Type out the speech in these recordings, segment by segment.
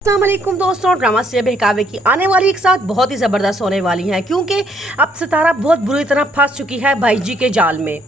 अस्सलाम वालेकुम दोस्तों, ड्रामा से बहकावे की आने वाली एक साथ बहुत ही ज़बरदस्त होने वाली हैं क्योंकि अब सितारा बहुत बुरी तरह फंस चुकी है भाई जी के जाल में।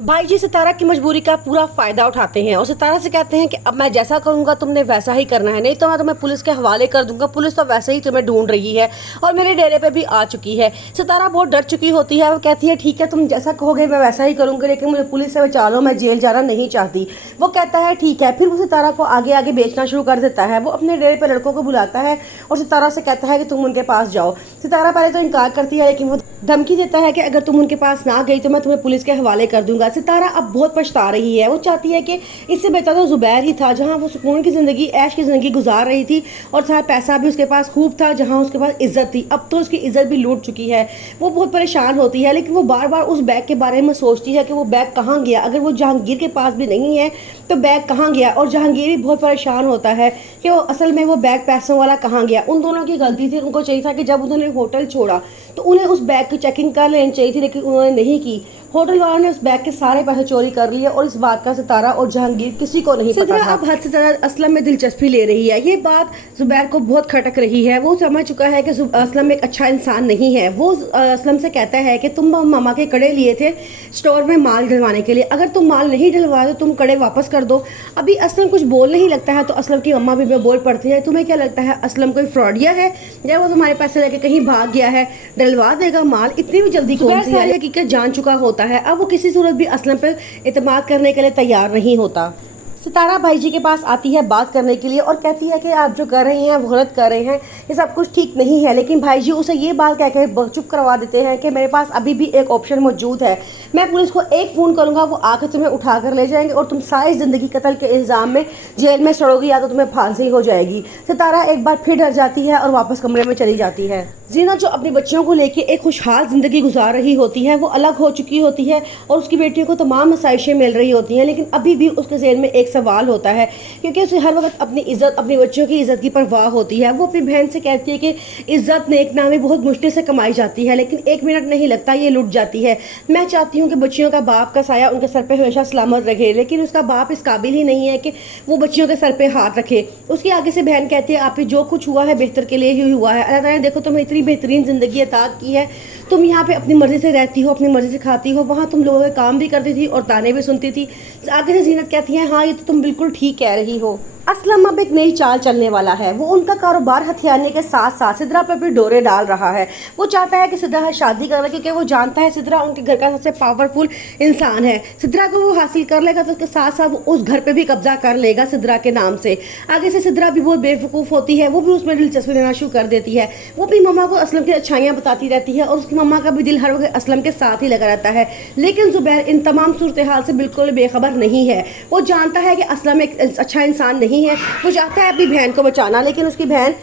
भाई जी सितारा की मजबूरी का पूरा फ़ायदा उठाते हैं और सितारा से कहते हैं कि अब मैं जैसा करूंगा तुमने वैसा ही करना है, नहीं तो मैं तुम्हें पुलिस के हवाले कर दूंगा। पुलिस तो वैसे ही तुम्हें ढूंढ रही है और मेरे डेरे पे भी आ चुकी है। सितारा बहुत डर चुकी होती है। वो कहती है ठीक है तुम जैसा कहोगे मैं वैसा ही करूँगी, लेकिन मुझे पुलिस से बचा लो, मैं जेल जाना नहीं चाहती। वो कहता है ठीक है। फिर वो सितारा को आगे आगे बेचना शुरू कर देता है। वो अपने डेरे पर लड़कों को बुलाता है और सितारा से कहता है कि तुम उनके पास जाओ। सितारा पहले तो इनकार करती है, लेकिन वो धमकी देता है कि अगर तुम उनके पास ना गई तो मैं तुम्हें पुलिस के हवाले कर दूंगा। सितारा अब बहुत पछता रही है। वो चाहती है कि इससे बेहतर तो जुबैर ही था, जहां वो सुकून की ज़िंदगी, ऐश की ज़िंदगी गुजार रही थी और सारा पैसा भी उसके पास खूब था, जहां उसके पास इज्जत थी। अब तो उसकी इज्जत भी लूट चुकी है। वो बहुत परेशान होती है, लेकिन वो बार बार उस बैग के बारे में सोचती है कि वो बैग कहाँ गया। अगर वो जहांगीर के पास भी नहीं है तो बैग कहाँ गया। और जहांगीर भी बहुत परेशान होता है कि वो असल में वो बैग पैसों वाला कहाँ गया। उन दोनों की गलती थी। उनको चाहिए था कि जब उन्होंने होटल छोड़ा तो उन्हें उस बैग की चेकिंग कर लेनी चाहिए थी, लेकिन उन्होंने नहीं की। होटल वालों ने उस बैग के सारे पैसे चोरी कर लिए और इस बात का सितारा और जहांगीर किसी को नहीं पता था। अब हद से ज़्यादा असलम में दिलचस्पी ले रही है। ये बात जुबैर को बहुत खटक रही है। वो समझ चुका है कि असलम एक अच्छा इंसान नहीं है। वो असलम से कहता है कि तुम मामा के कड़े लिए थे स्टोर में माल डलवाने के लिए, अगर तुम माल नहीं डलवाए तो तुम कड़े वापस कर दो। अभी असलम कुछ बोल नहीं लगता है तो असलम की मम्मा भी बोल पड़ती है, तुम्हें क्या लगता है असलम कोई फ्रॉडिया है या वो तुम्हारे पैसे लेके कहीं भाग गया है, डलवा देगा माल, इतनी भी जल्दी कौन सी है। हकीकत जान चुका होता है। अब वो किसी सूरत भी असलम पर इत्मीनान करने के लिए तैयार नहीं होता। सितारा भाई जी के पास आती है बात करने के लिए और कहती है कि आप जो कर रही हैं वो गलत कर रहे हैं, ये सब कुछ ठीक नहीं है। लेकिन भाई जी उसे ये बात कह के चुप करवा देते हैं कि मेरे पास अभी भी एक ऑप्शन मौजूद है। मैं पुलिस को एक फ़ोन करूंगा, वो आकर तुम्हें उठा कर ले जाएंगे और तुम सारी ज़िंदगी कत्ल के इल्ज़ाम में जेल में सड़ोगी या तो तुम्हें फांसी हो जाएगी। सितारा एक बार फिर डर जाती है और वापस कमरे में चली जाती है। जीना जो अपनी बच्चियों को लेकर एक खुशहाल ज़िंदगी गुजार रही होती है, वो अलग हो चुकी होती है और उसकी बेटियों को तमाम आसाइशें मिल रही होती हैं, लेकिन अभी भी उसके ज़हन में एक सवाल होता है क्योंकि उसे हर वक्त अपनी इज्जत, अपनी बच्चों की इज्जत की परवाह होती है। वो अपनी बहन से कहती है कि इज्जत नेक नामी बहुत मुश्किल से कमाई जाती है, लेकिन एक मिनट नहीं लगता ये लुट जाती है। मैं चाहती हूँ कि बच्चियों का बाप का साया उनके सर पे हमेशा सलामत रखे, लेकिन उसका बाप इस काबिल ही नहीं है कि वो बच्चियों के सर पे हाथ रखे। उसके आगे से बहन कहती है आप ही जो कुछ हुआ है बेहतर के लिए ही हुआ है। अल्लाह ताला ने देखो तुम्हें इतनी बेहतरीन ज़िंदगी अता की है, तुम यहाँ पे अपनी मर्ज़ी से रहती हो, अपनी मर्ज़ी से खाती हो, वहाँ तुम लोगों के काम भी करती थी और ताने भी सुनती थी। आगे से जीनत कहती है हाँ ये तो तुम बिल्कुल ठीक कह रही हो। असलम अब एक नई चाल चलने वाला है। वो उनका कारोबार हथियाने के साथ साथ सिद्रा पर भी डोरे डाल रहा है। वो चाहता है कि सिद्रा शादी करे क्योंकि वो जानता है सिद्रा उनके घर का सबसे पावरफुल इंसान है। सिद्रा को वो हासिल कर लेगा तो उसके साथ साथ वो उस घर पे भी कब्जा कर लेगा सिद्रा के नाम से। आगे से सिद्रा भी बहुत बेवकूफ़ होती है, वो भी उसमें दिलचस्पी लेना शुरू कर देती है। वो भी मम्मा को असलम की अच्छाइयाँ बताती रहती है और उसकी मम्मा का भी दिल हर वक्त असलम के साथ ही लगा रहता है। लेकिन जुबैर इन तमाम सूरत हाल से बिल्कुल बेखबर नहीं है। वो जानता है कि असलम एक अच्छा इंसान नहीं है। वो चाहता है अपनी बहन को बचाना, लेकिन उसकी बहन